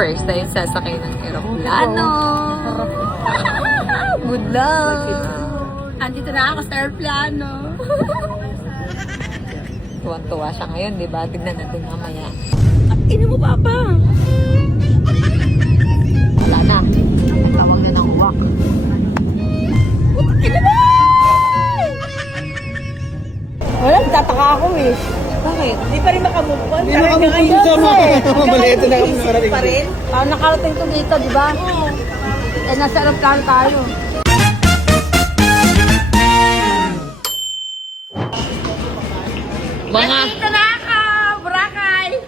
First time sasakay ng aeroplano. Good luck! Andito na ako sa aeroplano. Tuwan-tuwa siya ngayon, di ba? Tignan natin mamaya. Ina mo, Papa! Wala na. Tawag na ng uwak. Ina mo! Wala, tataka ako eh. Bakit? Hindi pa rin makamove on. Hindi makamove on dito, maliit na kami nakarating pa rin? Nakarating ko dito, di ba? Eh, nasa aeroplano tayo. Nandito na ako! Boracay!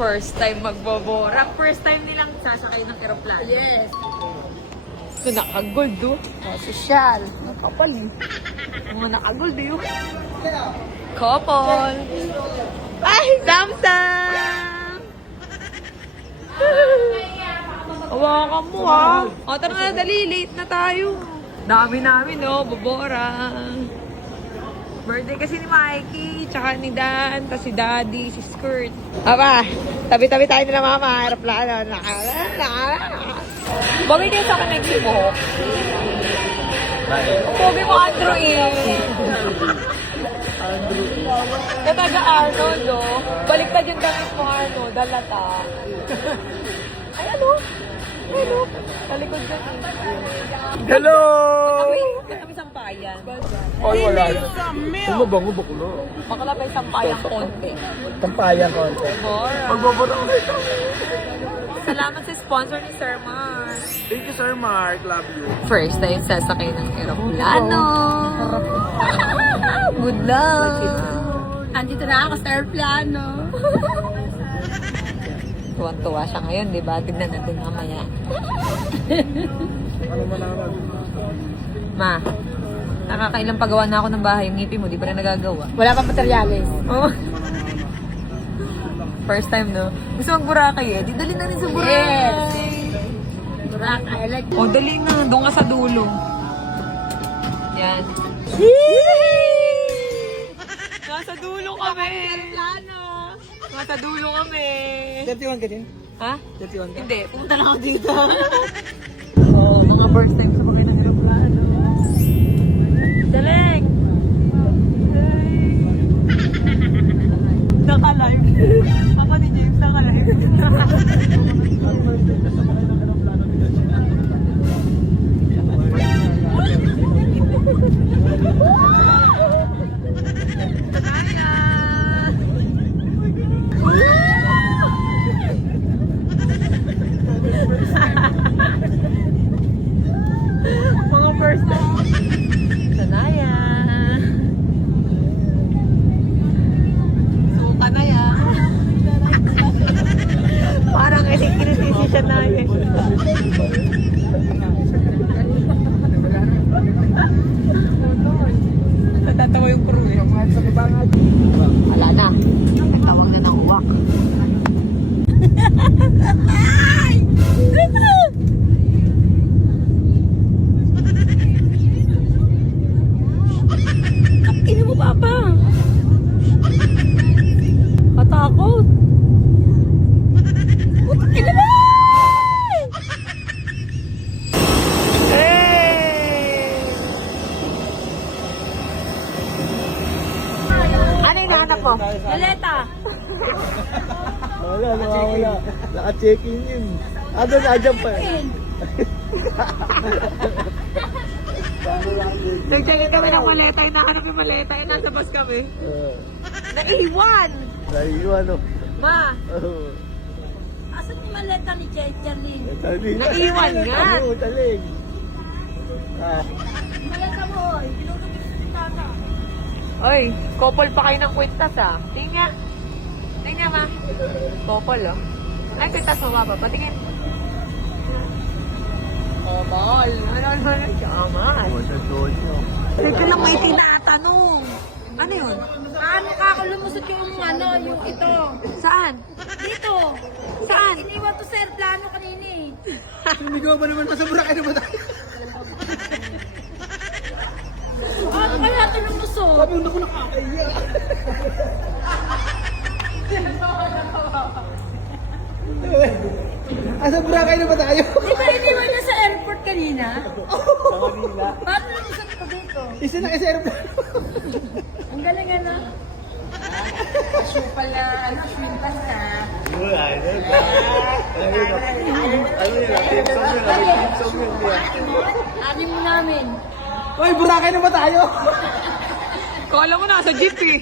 First time magbobora. First time nilang sasakay ng aeroplano. Yes. Ito naka-gold, oh. Sosyal. Nakapal eh. Mga naka-gold, eh. Couple. Ay, Samsung! Hawakan mo, ah. O, tara na, dali. Late na tayo. Dami namin, oh. Bobora. Birthday kasi ni Mikey, tsaka ni Dan, tas si Daddy, si Skirt. Aba, tabi-tabi tayo nila mama, aeroplano. Bagay kayo sa akin nagsibuhok. Pogi mo, Andrew, eh. Na taga-Arnold, oh. Baliktad yung damit mo, Arnold. Dalata. Ay, ano? Ano? Talikod dyan, eh. Hello! Ba't kami sampayan? Ay, wala. Mabango bakula. Bakla pa yung sampayang konti. Tampayan konti. Bora. Magbabara ko. Salamat sa sponsor ni Sir Mark. Thank you, Sir Mark. Love you. First time sasakay ng aeroplano. Good luck! Andito na ako sa aeroplano. Tuwan-tuwa siya ngayon, di ba? Tignan natin mamaya. Ano man naman? Ma, nakakailang pagawa na ako ng bahay. Yung ngipin mo, di pa rin nagagawa. Wala pa materyales. Oh. First time, no? Gusto mag-Boracay eh. Di dali na rin sa Boracay. Boracay, I like O, dali na. Doon ka sa dulo. Yan. Nasa dulo kami. Nasa dulo kami. 31 ka din? Ha? 31 ka? Hindi. Pumunta na ako dito. Oo, mga first time sa mga ng aeroplano. Daling! Naka-live. Ako ni James, naka-live. Mga first time. Sanaya. Suka na yan. Parang kinisisi siya na eh. Natatawa yung crew eh. Wala na. Tawag na ng uwak. Ina mo, Papa! Katakot! Ina mo! Ano yung nahanap mo? Maleta! Wala, nawawala. Naka-check-in yun. Ano na, dyan pa. Nagtsalit kami ng maleta. Hinahanap yung maleta. Nasa bus kami. Naiwan! Naiwan, oh. Ma! Asan yung maleta ni Charlene? Naiwan nga. Oo, taling. Maleta mo, pinulog yung tata. Oy, couple pa kayo ng kwintas ah. Tingnan. Tingnan ma. Couple oh. Ay, kwintas mo ba? Patingin. Couple. Ano? Kaman. Teka lang, may tinatanong. Ano yun? Paano kakalumusot yung yung ito? Saan? Dito! Saan? Iniwan to sa aeroplano kanina eh. Sumigaw ba naman? Nasa Boracay naman tayo. Paano kaya ito lumusot? Sabi ko nakakaiya. Asa Boracay na ba tayo? Di ba iniwan niya sa airport kanina? Sa Manila. Paano naisip ko dito? Isa na kasi aeroplano. Ang galing ano? Supal na, swimpas na. Wala, ano yun? Ano yun? Team song yun. Team song yun. Anim namin. Uy, Boracay na ba tayo? Kala mo nasa jeep eh.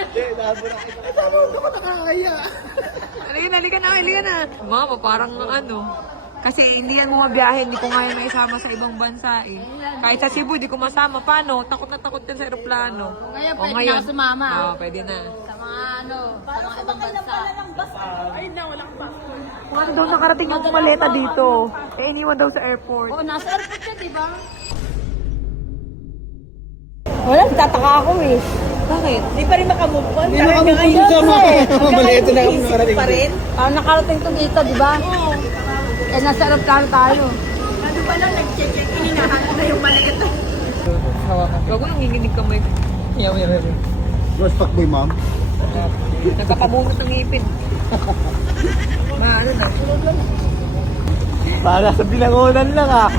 Hindi, nasa Boracay na tayo. Ano naman nakakaya? Halika na. Mama, parang ano. Kasi hindi yan mo mabiyahe, hindi ko nga yan maisama sa ibang bansa eh. Kahit sa Cebu, di ko masama. Paano? Takot na takot yan sa aeroplano. Ngayon, O, pwede na ako sumama. Oo, pwede na. Sa mga ano, sa mga ibang bansa. Ano daw nakarating yung maleta dito? Eh, iniwan daw sa airport. Oo, nasa airport siya, di ba? Wala, tataka ako eh. Bakit? Di pa rin makamove on. Hindi makamukha sa mga malito na kami nakarating. pa rin. Parang nakarating to dito, di ba? Oo. Eh, nasa aeroplano tayo. Ano pa lang, nag-check-check, hinahanap na yung maleta. Huwag mo nanginginig kamay. Yaw. Rose fuckboy, ma'am. Nagkakabunot ng ngipin. Maano na. Para sa binangunan lang ah.